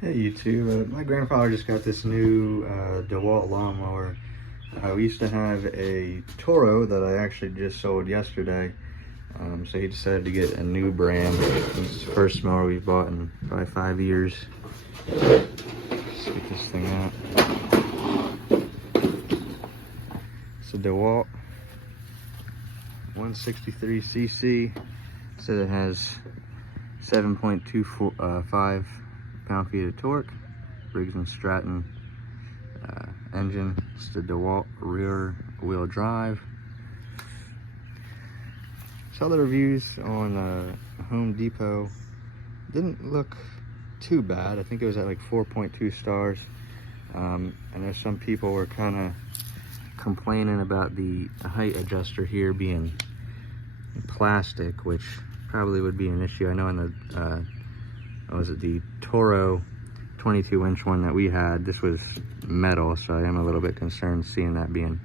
Hey YouTube, my grandfather just got this new DeWALT lawnmower. We used to have a TORO that I actually just sold yesterday, so he decided to get a new brand. This is the first mower we've bought in probably 5 years. Let's get this thing out. It's a DeWALT 163cc. Said it has 7.25 pound-feet of torque, Briggs & Stratton engine. It's the DeWALT rear wheel drive. Saw the reviews on Home Depot. Didn't look too bad. I think it was at like 4.2 stars. I know some people were kind of complaining about the height adjuster here being plastic, which probably would be an issue. I know in the the TORO 22-inch one that we had, this was metal, so I am a little bit concerned seeing that being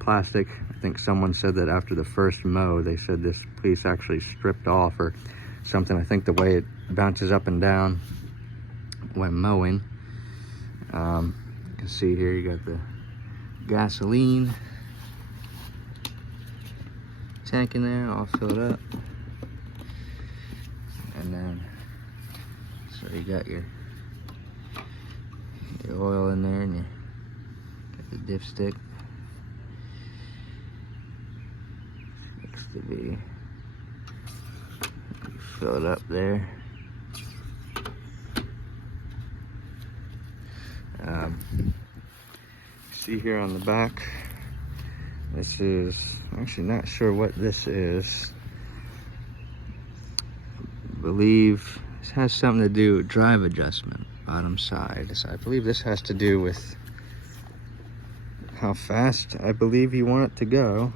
plastic. I think someone said that after the first mow, they said this piece actually stripped off or something. I think the way it bounces up and down when mowing. You can see here you got the gasoline tank in there all filled up, and then so you got your oil in there, and you got the dipstick. Looks to be filled up there. See here on the back, this is, I'm actually not sure what this is. I believe this has something to do with drive adjustment, bottom side. So I believe this has to do with how fast I believe you want it to go,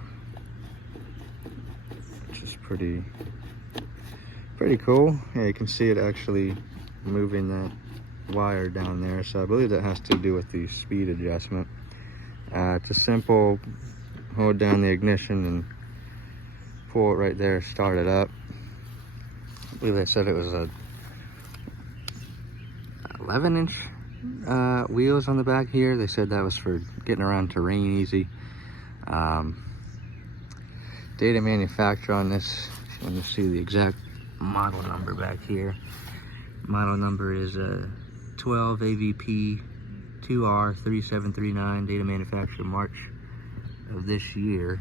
which is pretty cool. Yeah, you can see it actually moving that wire down there. So I believe that has to do with the speed adjustment. It's a simple hold down the ignition and pull it right there, start it up. I believe they said it was a 11-inch wheels on the back here. They said that was for getting around terrain easy. Data manufacturer on this, if you want to see the exact model number back here. Model number is 12 AVP 2R3739, data manufacturer March of this year.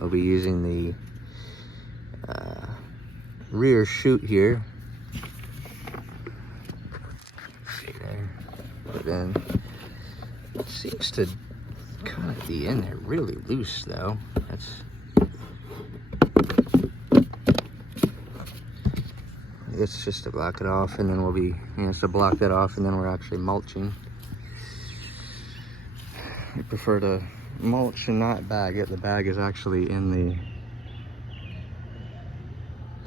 I'll be using the rear chute here. See there, but then it seems to kind of be in there really loose though. That's it's just to block it off, and then we'll be, it's to block that off, and then we're actually mulching. I prefer to mulch and not bag it. The bag is actually in the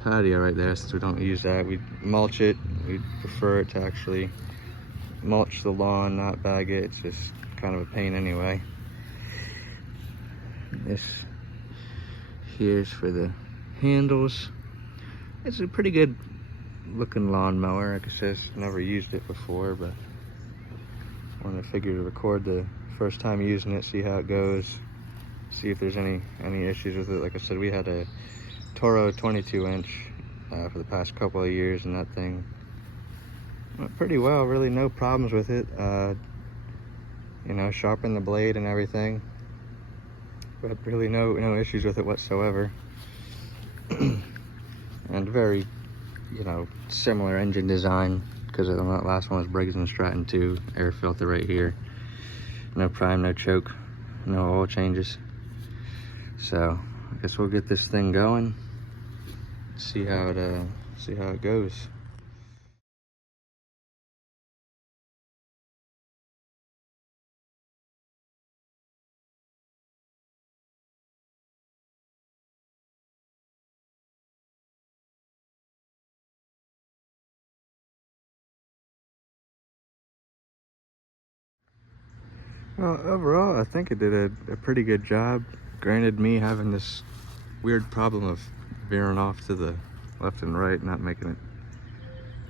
patio right there, since we don't use that. We mulch it. We prefer it to actually mulch the lawn, not bag it. It's just kind of a pain anyway. This here's for the handles. It's a pretty good looking lawnmower. Like I said, never used it before, but I want to figure to record the first time using it, see how it goes, see if there's any issues with it. Like I said, we had a TORO 22-inch for the past couple of years, and that thing went pretty well. Really no problems with it. You know, sharpened the blade and everything, but really no issues with it whatsoever. And very, you know, similar engine design, because the last one was Briggs & Stratton 2, air filter right here. No prime, no choke, no oil changes. So I guess we'll get this thing going, see how it goes. Well, overall, I think it did a pretty good job. Granted, me having this weird problem of veering off to the left and right, not making it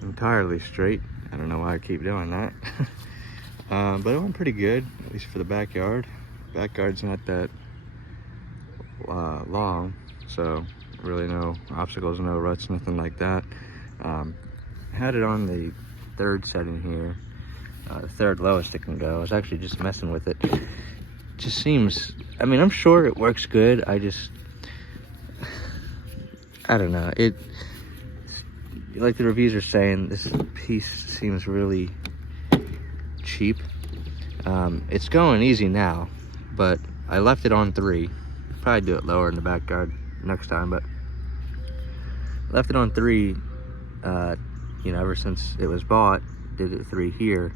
entirely straight. I don't know why I keep doing that. But it went pretty good, at least for the backyard. Backyard's not that long, so really no obstacles, no ruts, nothing like that. Had it on the third setting here, the third lowest it can go. I was actually just messing with it. Just seems, I mean, I'm sure it works good. I don't know. It, like the reviews are saying, this piece seems really cheap. It's going easy now, but I left it on 3. Probably do it lower in the backyard next time, but left it on 3, you know, ever since it was bought. Did it 3 here.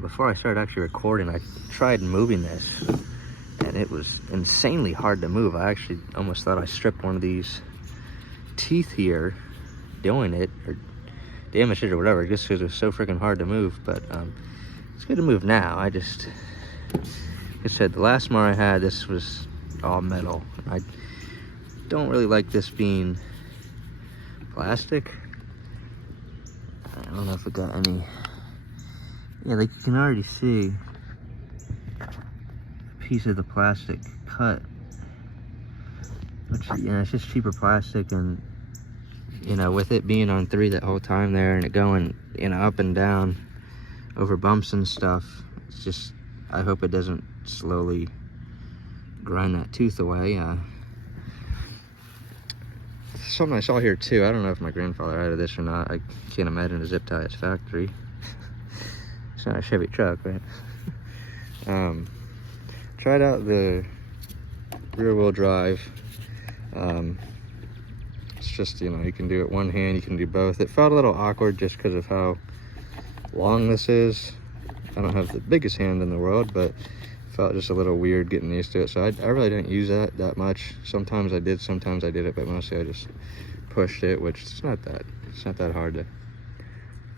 Before I started actually recording, I tried moving this, and it was insanely hard to move. I actually almost thought I stripped one of these teeth here doing it, or damaged it or whatever, just because it was so freaking hard to move. But it's good to move now. Like I said, the last mower I had, this was all metal. I don't really like this being plastic. I don't know if it got any, yeah, like you can already see a piece of the plastic cut, which, you know, it's just cheaper plastic. And you know, with it being on 3 that whole time there, and it going, you know, up and down over bumps and stuff, it's just, I hope it doesn't slowly grind that tooth away. Something I saw here too, I don't know if my grandfather added this or not. I can't imagine a zip tie at his factory. It's not a Chevy truck, right? Tried out the rear wheel drive. It's just, you know, you can do it one hand, you can do both. It felt a little awkward just because of how long this is. I don't have the biggest hand in the world, but it felt just a little weird getting used to it. So I really didn't use that much. Sometimes I did, sometimes I did it, but mostly I just pushed it, which it's not that hard to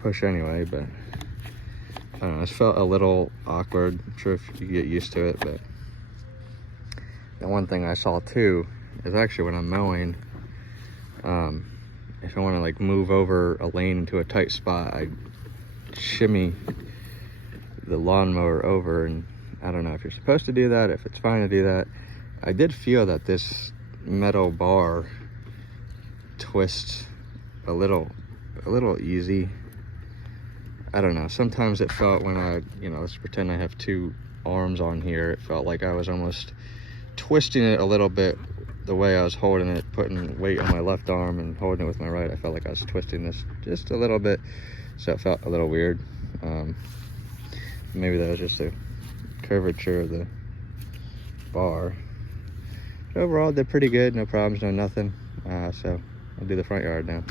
push anyway. But I don't know, it felt a little awkward. I'm sure if you get used to it. But the one thing I saw too is actually when I'm mowing, if I want to like move over a lane into a tight spot, I shimmy the lawnmower over. And I don't know if you're supposed to do that, if it's fine to do that. I did feel that this metal bar twists a little easy. I don't know, sometimes it felt when I, you know, let's pretend I have 2 arms on here, it felt like I was almost twisting it a little bit. The way I was holding it, putting weight on my left arm and holding it with my right, I felt like I was twisting this just a little bit, so it felt a little weird. Maybe that was just the curvature of the bar. But overall, did pretty good, no problems, no nothing. So I'll do the front yard now.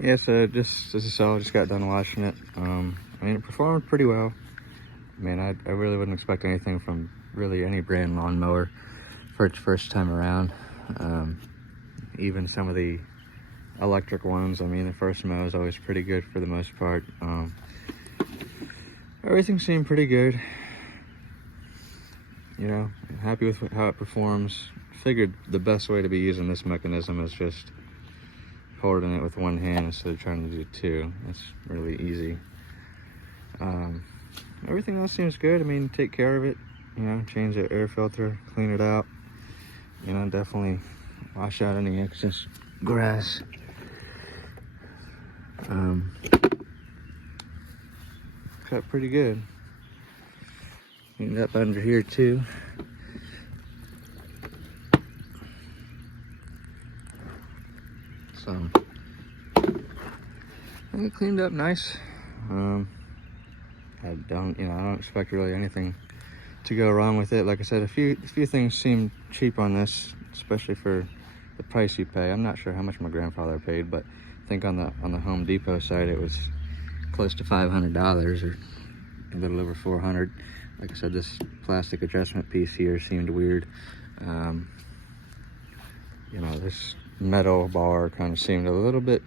Yeah, so just as you saw, just got done watching it. I mean, it performed pretty well. I mean, I really wouldn't expect anything from really any brand lawnmower for its first time around. Even some of the electric ones, I mean, the first mow is always pretty good for the most part. Everything seemed pretty good. You know, happy with how it performs. Figured the best way to be using this mechanism is just holding it with one hand instead of trying to do two. That's really easy. Everything else seems good. I mean, take care of it, you know, change the air filter, clean it out, you know, definitely wash out any excess grass. Cut pretty good. Cleaned up under here too. So I think it cleaned up nice. I don't expect really anything to go wrong with it. Like I said, a few things seem cheap on this, especially for the price you pay. I'm not sure how much my grandfather paid, but I think on the Home Depot side it was close to $500 or a little over $400. Like I said, this plastic adjustment piece here seemed weird. You know, this metal bar kind of seemed a little bit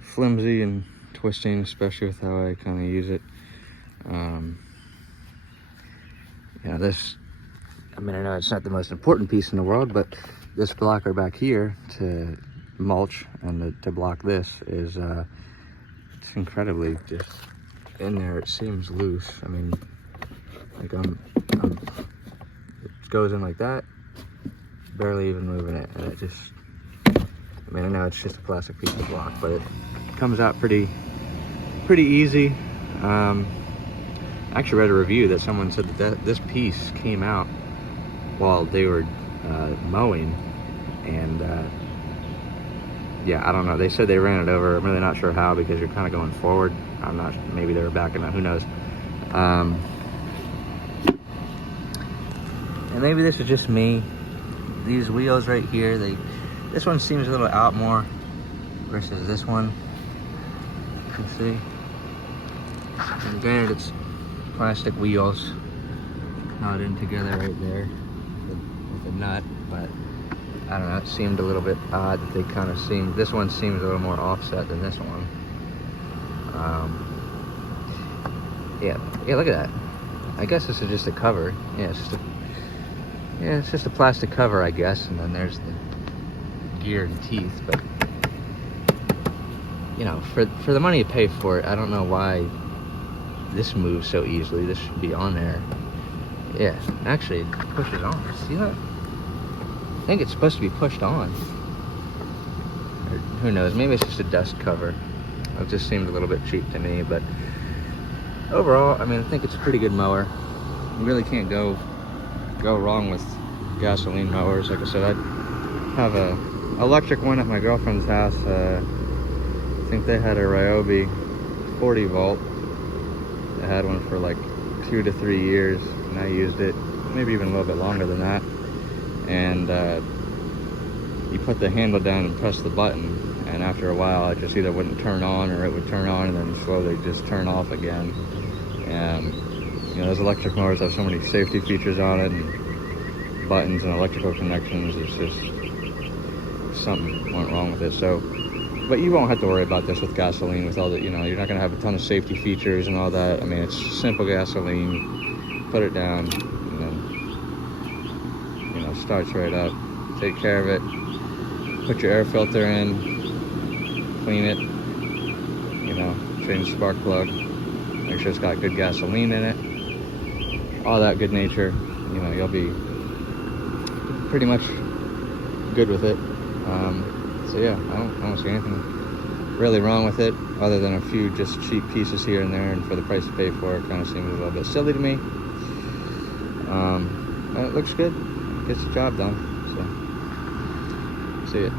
flimsy and twisting, especially with how I kind of use it. You know, this, I mean, I know it's not the most important piece in the world, but this blocker back here to mulch and to block this is, it's incredibly just in there. It seems loose. I mean, like it goes in like that, barely even moving it, and it just, I mean, I know it's just a plastic piece of block, but it comes out pretty easy. I actually read a review that someone said that this piece came out while they were mowing, and yeah, I don't know. They said they ran it over. I'm really not sure how, because you're kind of going forward. I'm not. Maybe they were backing up. Who knows? And maybe this is just me. These wheels right here, this one seems a little out more versus this one. You can see. And granted, it's plastic wheels knotted in together right there with a nut, but I don't know, it seemed a little bit odd that they kind of seemed, this one seems a little more offset than this one. Yeah, look at that. I guess this is just a cover. Yeah, it's just a plastic cover, I guess, and then there's the gear and teeth. But you know, for the money you pay for it, I don't know why this moves so easily. This should be on there. Yeah, actually it pushes on. See that? I think it's supposed to be pushed on. Or who knows? Maybe it's just a dust cover. It just seemed a little bit cheap to me, but overall, I mean, I think it's a pretty good mower. You really can't go wrong with gasoline mowers. Like I said, I have a electric one at my girlfriend's house. I think they had a Ryobi 40 volt. I had one for like 2 to 3 years, and I used it maybe even a little bit longer than that. And you put the handle down and press the button, and after a while it just either wouldn't turn on, or it would turn on and then slowly just turn off again. And you know, those electric mowers have so many safety features on it, and buttons and electrical connections. It's just something went wrong with it. So, but you won't have to worry about this with gasoline, with all the, you know, you're not going to have a ton of safety features and all that. I mean, it's simple gasoline. Put it down, and then, you know, starts right up. Take care of it. Put your air filter in. Clean it. You know, change the spark plug. Make sure it's got good gasoline in it. All that good nature. You know, you'll be pretty much good with it. So yeah, I don't see anything really wrong with it, other than a few just cheap pieces here and there, and for the price you pay for it, kind of seems a little bit silly to me. But it looks good. Gets the job done. So, see it.